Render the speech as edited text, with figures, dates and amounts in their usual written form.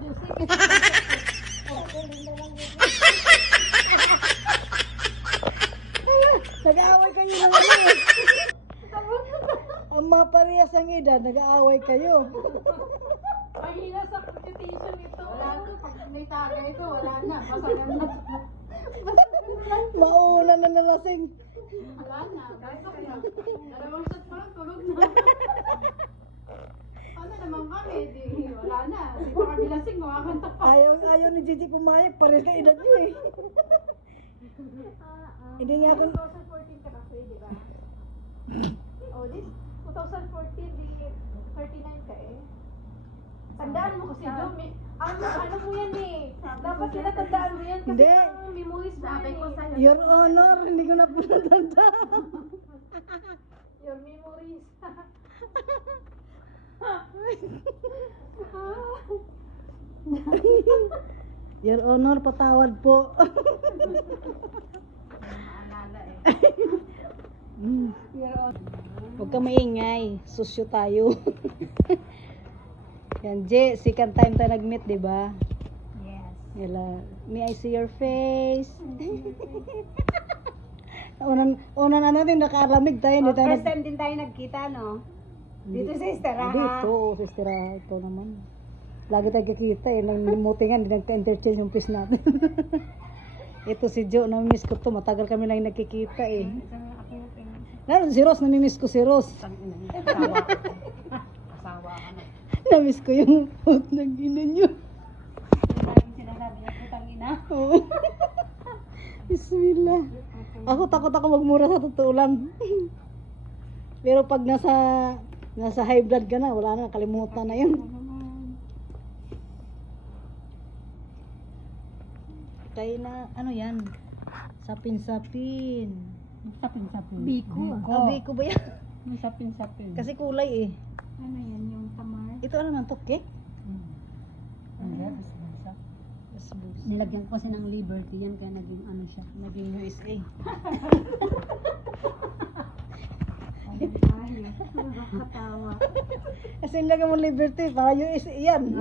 Jusik. Nag-aaway kayo naman eh. Ang mga parehas ang edad, nag-aaway kayo. Mahina sa competition ito. Wala na. Pag may taga ito, wala na. Masagan na. Mauna na nalasing. Wala na. Gasok na. Dalawang shot pa lang, tulog na. Ano naman kami? Di, wala na. Di pa kami lasing, makakanta pa. Ayaw ni Gigi pumayag, parehas ka edad nyo eh. Hindi nga ako... 2014 ka kasi, di ba? Oh, this 2014, di 39 ka eh. Tandaan mo kasi, Jomi. Ano mo yan eh. Dapat sila tandaan mo yan kasi Hindi. ang memories mo yan eh. Your Honor, hindi ko na po natandaan. Your memories. Your Honor, patawad po. Maalala eh. Huwag ka maingay, susyo tayo. Yan, Je, second time tayo nag-meet, di ba? Yes. Yala, may I see your face? Unan na natin, nakalamig tayo. Hindi tayo First time din tayo nagkita, no? Dito sa Esteraha. Dito, sa Esteraha. Ikaw naman. Lagi tayo kikita eh. Nang limutingan, hindi nagka-interchange yung face natin. Ito si Jo, namimiss ko to. Matagal kami lang nagkikita eh. Lalo, si Ross, namimiss ko si Ross. Asawa ka na. Namiss ko yung food ng ina nyo. Laging sinasabi niya, putang ina. Oo. Bismillah. Ako takot ako magmura sa totoo lang. Pero pag nasa high blood ka na, wala na, kalimutan na yun. Tayo na, ano yan? Sapin-sapin. Sapin-sapin. Biko. Biko ba yan? May sapin-sapin. Kasi kulay eh. Ano yan, yung tamar? Ito ano naman to, cake? Nilagyan ko kasi ng Liberty yan, kaya naging ano siya. Naging USA. Nakakatawa. Kasi nilagyan mo Liberty, para USA yan.